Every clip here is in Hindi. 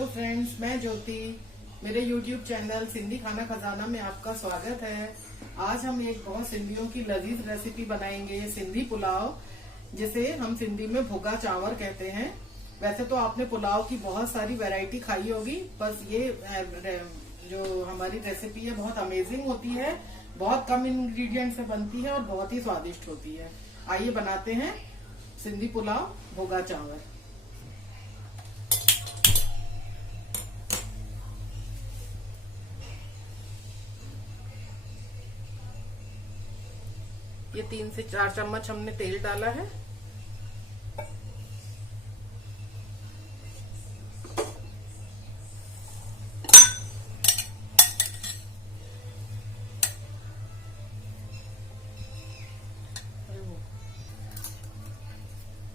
हेलो फ्रेंड्स, मैं ज्योति। मेरे YouTube चैनल सिंधी खाना खजाना में आपका स्वागत है। आज हम एक बहुत सिंधियों की लजीज रेसिपी बनाएंगे, सिंधी पुलाव, जिसे हम सिंधी में भुगा चावल कहते हैं। वैसे तो आपने पुलाव की बहुत सारी वैरायटी खाई होगी, बस ये जो हमारी रेसिपी है बहुत अमेजिंग होती है, बहुत कम इंग्रेडिएंट से बनती है और बहुत ही स्वादिष्ट होती है। आइए बनाते हैं सिंधी पुलाव भुगा चावल। ये 3 से 4 चम्मच हमने तेल डाला है।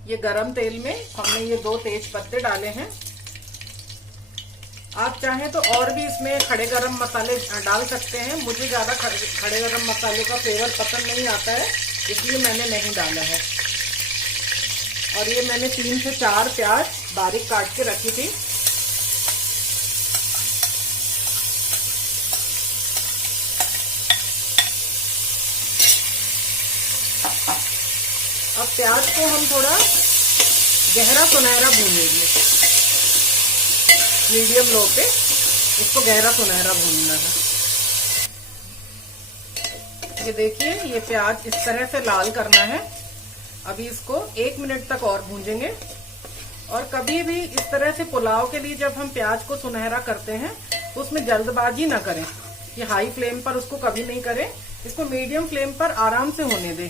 ये गरम तेल में हमने ये 2 तेज पत्ते डाले हैं। आप चाहें तो और भी इसमें खड़े गरम मसाले डाल सकते हैं। मुझे ज्यादा खड़े गरम मसाले का फ्लेवर पसंद नहीं आता है, इसलिए मैंने नहीं डाला है। और ये मैंने 3 से 4 प्याज बारीक काट के रखी थी। अब प्याज को हम थोड़ा गहरा सुनहरा भूनेंगे, मीडियम लो पे इसको गहरा सुनहरा भूनना है। ये देखिए, ये प्याज इस तरह से लाल करना है। अभी इसको 1 मिनट तक और भूंजेंगे। और कभी भी इस तरह से पुलाव के लिए जब हम प्याज को सुनहरा करते हैं तो उसमें जल्दबाजी ना करें। ये हाई फ्लेम पर उसको कभी नहीं करें, इसको मीडियम फ्लेम पर आराम से होने दें।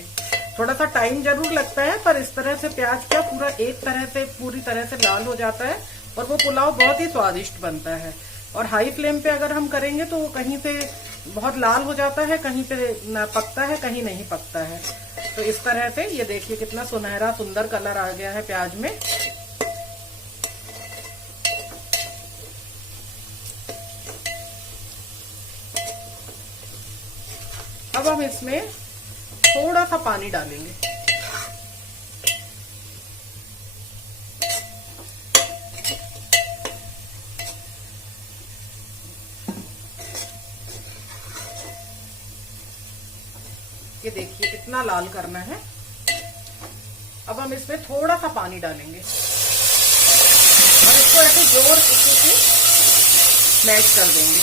थोड़ा सा टाइम जरूर लगता है, पर इस तरह से प्याज क्या पूरा एक तरह से पूरी तरह से लाल हो जाता है और वो पुलाव बहुत ही स्वादिष्ट बनता है। और हाई फ्लेम पे अगर हम करेंगे तो वो कहीं से बहुत लाल हो जाता है, कहीं पे ना पकता है, कहीं नहीं पकता है। तो इस तरह से ये देखिए कितना सुनहरा सुंदर कलर आ गया है प्याज में। अब हम इसमें थोड़ा सा पानी डालेंगे। ये देखिए कितना लाल करना है। अब हम इसमें थोड़ा सा पानी डालेंगे और इसको ऐसे जोर से मैश कर देंगे।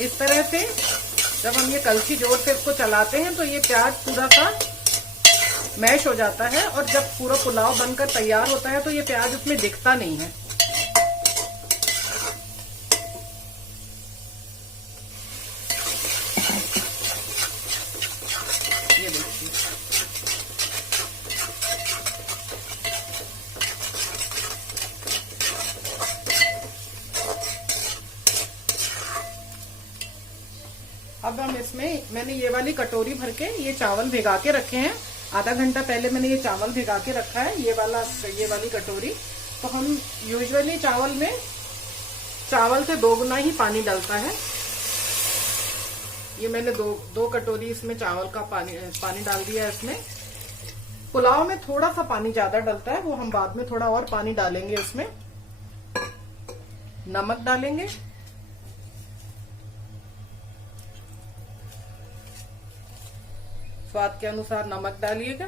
इस तरह से जब हम ये कलछी जोर से इसको चलाते हैं तो ये प्याज पूरा सा मैश हो जाता है। और जब पूरा पुलाव बनकर तैयार होता है तो ये प्याज उसमें दिखता नहीं है। ये देखिए, अब हम इसमें मैंने ये वाली कटोरी भर के ये चावल भिगा के रखे हैं। आधा घंटा पहले मैंने ये चावल भिगा के रखा है, ये वाली कटोरी। तो हम यूजुअली चावल में चावल से 2 गुना ही पानी डलता है। ये मैंने दो कटोरी इसमें चावल का पानी डाल दिया है। इसमें पुलाव में थोड़ा सा पानी ज्यादा डलता है, वो हम बाद में थोड़ा और पानी डालेंगे। इसमें नमक डालेंगे, स्वाद के अनुसार नमक डालिएगा,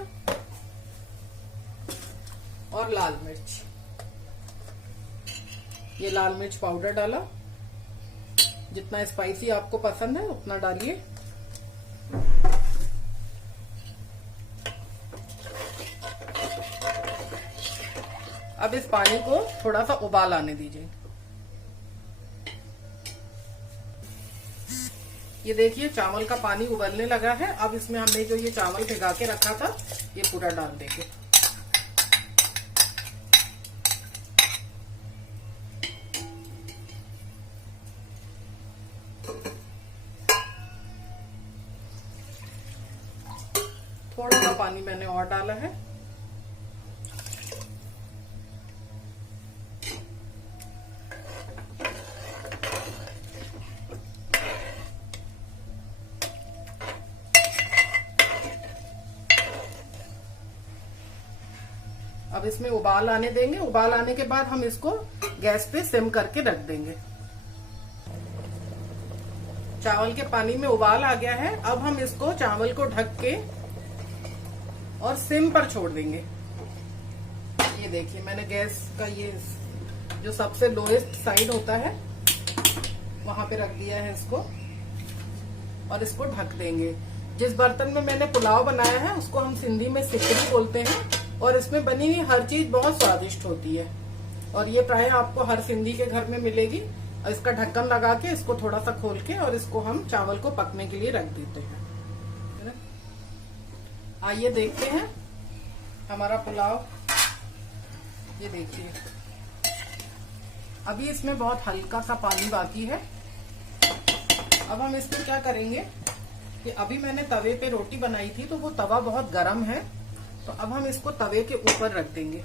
और लाल मिर्च, ये लाल मिर्च पाउडर डाला। जितना स्पाइसी आपको पसंद है उतना डालिए। अब इस पानी को थोड़ा सा उबाल आने दीजिए। ये देखिए चावल का पानी उबलने लगा है। अब इसमें हमने जो ये चावल भिगा के रखा था ये पूरा डाल देंगे। थोड़ा सा पानी मैंने और डाला है। अब इसमें उबाल आने देंगे। उबाल आने के बाद हम इसको गैस पे सिम करके रख देंगे। चावल के पानी में उबाल आ गया है। अब हम इसको चावल को ढक के और सिम पर छोड़ देंगे। ये देखिए मैंने गैस का ये जो सबसे लोएस्ट साइड होता है वहां पे रख दिया है इसको, और इसको ढक देंगे। जिस बर्तन में मैंने पुलाव बनाया है उसको हम सिंधी में सिकड़ी बोलते हैं, और इसमें बनी हुई हर चीज बहुत स्वादिष्ट होती है, और ये प्राय आपको हर सिंधी के घर में मिलेगी। और इसका ढक्कन लगा के इसको थोड़ा सा खोल के और इसको हम चावल को पकने के लिए रख देते हैं। आइए देखते हैं हमारा पुलाव। ये देखिए अभी इसमें बहुत हल्का सा पानी बाकी है। अब हम इसमें क्या करेंगे कि अभी मैंने तवे पे रोटी बनाई थी तो वो तवा बहुत गर्म है, तो अब हम इसको तवे के ऊपर रख देंगे।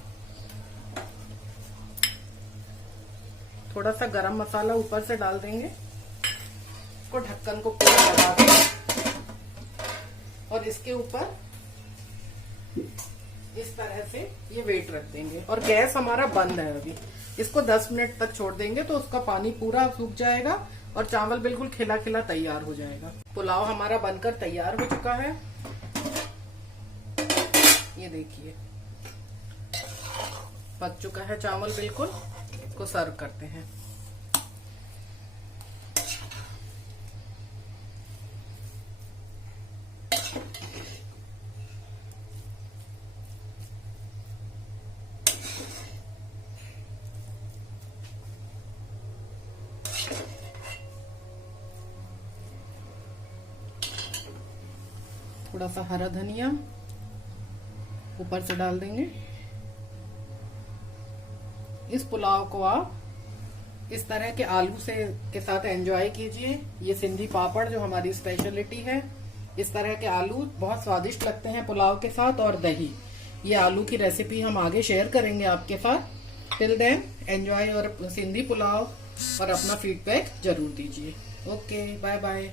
थोड़ा सा गरम मसाला ऊपर से डाल देंगे, इसको ढक्कन को पूरा लगा देंगे और इसके ऊपर इस तरह से ये वेट रख देंगे। और गैस हमारा बंद है। अभी इसको 10 मिनट तक छोड़ देंगे तो उसका पानी पूरा सूख जाएगा और चावल बिल्कुल खिला खिला तैयार हो जाएगा। पुलाव हमारा बनकर तैयार हो चुका है। ये देखिए पक चुका है चावल बिल्कुल। इसको सर्व करते हैं। थोड़ा सा हरा धनिया ऊपर से डाल देंगे। इस पुलाव को आप इस तरह के आलू से के साथ एंजॉय कीजिए। ये सिंधी पापड़ जो हमारी स्पेशलिटी है, इस तरह के आलू बहुत स्वादिष्ट लगते हैं पुलाव के साथ, और दही। ये आलू की रेसिपी हम आगे शेयर करेंगे आपके साथ। टिल देन एंजॉय और सिंधी पुलाव, और अपना फीडबैक जरूर दीजिए। Okay, bye bye.